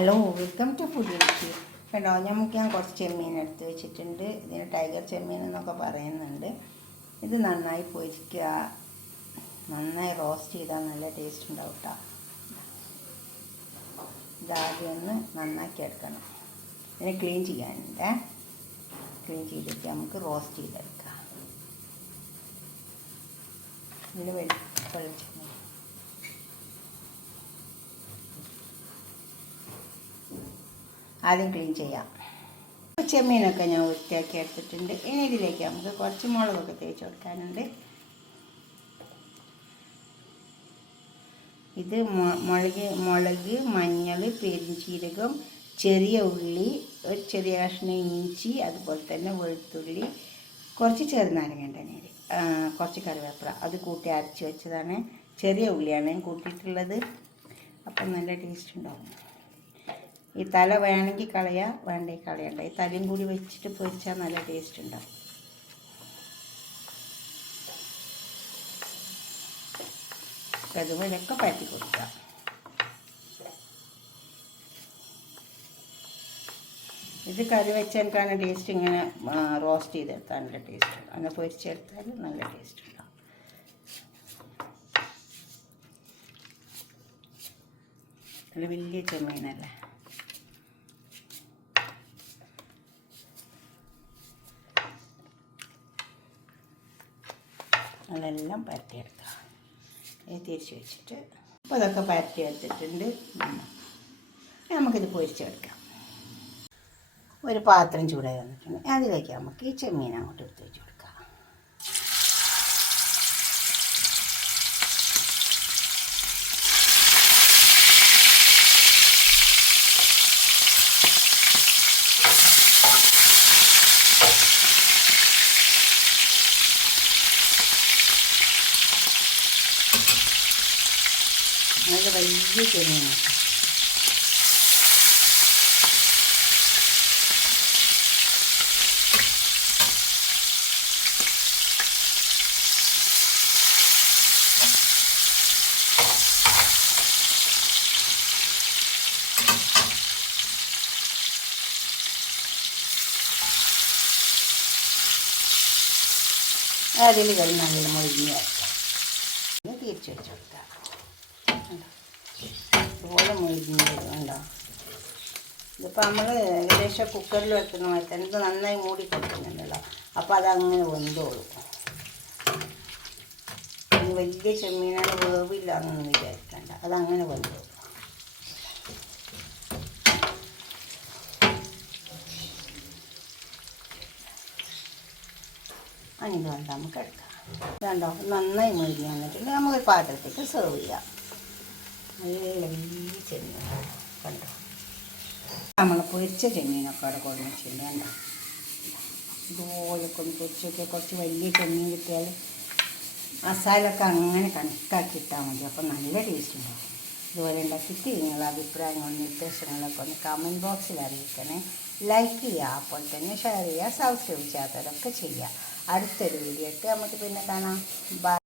Hello, welcome to food എനിക്ക്. കണ്ടോ, ഞാൻ കുറച്ച് ചെമ്മീൻ എടുത്ത് വെച്ചിട്ടുണ്ട്. ഇതിന് ടൈഗർ ചെമ്മീൻ എന്നൊക്കെ പറയുന്നുണ്ട്. ഇത് നന്നായി പൊരിക്കുക, നന്നായി റോസ്റ്റ് ചെയ്താൽ നല്ല ടേസ്റ്റ് ഉണ്ടാവും കേട്ടോ. ഇതാദ്യം ഒന്ന് നന്നാക്കി എടുക്കണം. ഇതിനെ ക്ലീൻ ചെയ്യാനുണ്ട്. ക്ലീൻ ചെയ്തിട്ട് നമുക്ക് റോസ്റ്റ് ചെയ്തെടുക്കാം. ഇതിന് വെളിച്ചെണ്ണ ആദ്യം ക്ലീൻ ചെയ്യാം. ചെമ്മീനൊക്കെ ഞാൻ വൃത്തിയാക്കി എടുത്തിട്ടുണ്ട്. ഇനി ഇതിലേക്ക് നമുക്ക് കുറച്ച് മുളകൊക്കെ തേച്ച് കൊടുക്കാനുണ്ട്. ഇത് മുളക്, മഞ്ഞൾ, പെരുംജീരകം, ചെറിയ ഉള്ളി, ഒരു ചെറിയ കഷ്ണം ഇഞ്ചി, അതുപോലെ തന്നെ വെളുത്തുള്ളി, കുറച്ച് ചെറുനാരങ്ങ നീര്, കുറച്ച് കറിവേപ്പില അത് കൂട്ടി അരച്ച് വെച്ചതാണ്. ചെറിയ ഉള്ളിയാണ് ഞാൻ കൂട്ടിയിട്ടുള്ളത്. അപ്പം നല്ല ടേസ്റ്റ് ഉണ്ടാവും. ഈ തല വേണമെങ്കിൽ കളയാം, വേണ്ടെങ്കിൽ കളയണ്ട. ഈ തലയും കൂടി വെച്ചിട്ട് പൊരിച്ചാൽ നല്ല ടേസ്റ്റ് ഉണ്ടാവും. അതുപോലെയൊക്കെ പറ്റി കൊടുക്കാം. ഇത് കറി വെച്ചെടുക്കാണ് ടേസ്റ്റ്. ഇങ്ങനെ റോസ്റ്റ് ചെയ്തെടുത്താൽ നല്ല ടേസ്റ്റ് ഉണ്ടാവും. അങ്ങനെ പൊരിച്ചെടുത്താൽ നല്ല ടേസ്റ്റ് ഉണ്ടാവും. നല്ല വലിയ ചെമ്മീനല്ലേ. അതെല്ലാം പരത്തിയെടുക്കാം. തിരിച്ച് വെച്ചിട്ട് അപ്പോൾ അതൊക്കെ പരത്തിയെടുത്തിട്ടുണ്ട്. നമുക്കിത് പൊരിച്ചെടുക്കാം. ഒരു പാത്രം ചൂടായി വന്നിട്ടുണ്ട്. അതിലേക്ക് നമുക്ക് ഈ ചെമ്മീൻ അങ്ങോട്ട് എടുത്ത് വെച്ച് കൊടുക്കാം. നല്ല വലിയ ചെമ്മീനാണ്. അതിൽ നല്ല മുഴുങ്ങി വയ്ക്കാം. തിരിച്ച് വെച്ച് കൊടുക്കാം. ഇതുപോലെ മുഴുങ്ങി വരുന്നുണ്ടോ. ഇതിപ്പോൾ നമ്മൾ ഏകദേശം കുക്കറിൽ വെക്കുന്ന മാതിരി തന്നെ ഇത് നന്നായി മൂടി കൊടുക്കുന്നുണ്ടല്ലോ. അപ്പോൾ അതങ്ങനെ വെന്തോളും. ഇനി വലിയ ചെമ്മീനാണ്, വേവില്ല എന്നൊന്നും വിചാരിക്കണ്ട. അതങ്ങനെ വെന്തോളും. ഇത് വേണ്ട, നമുക്ക് എടുക്കാം. വേണ്ടോ, നന്നായി മുഴുകി വന്നിട്ടുണ്ട്. നമുക്ക് പാത്രത്തേക്ക് സെർവ് ചെയ്യാം. നല്ല വലിയ ചെമ്മീൻ കണ്ടോ. നമ്മൾ പൊരിച്ച ചെമ്മീനൊക്കെ അവിടെ കൊണ്ടു വെച്ചിട്ടുണ്ട്. കണ്ടോ, ഇതുപോലൊക്കെ ഒന്ന് പൊരിച്ച് നോക്കിയാൽ കുറച്ച് വലിയ ചെമ്മീൻ കിട്ടിയാൽ മസാലയൊക്കെ അങ്ങനെ കണക്കാക്കി ഇട്ടാൽ മതി. അപ്പം നല്ല ടേസ്റ്റ് ഉണ്ടാവും. ഇതുപോലെ ഉണ്ടാക്കിയിട്ട് നിങ്ങളുടെ അഭിപ്രായങ്ങളും നിർദ്ദേശങ്ങളൊക്കെ ഒന്ന് കമൻറ്റ് ബോക്സിൽ അറിയിക്കണേ. ലൈക്ക് ചെയ്യുക, അപ്പോൾ തന്നെ ഷെയർ ചെയ്യുക, സബ്സ്ക്രൈബ് ചെയ്യാത്തതൊക്കെ ചെയ്യുക. അടുത്തൊരു വീഡിയോ ഇട്ട് നമുക്ക് പിന്നെ കാണാം. ബൈ.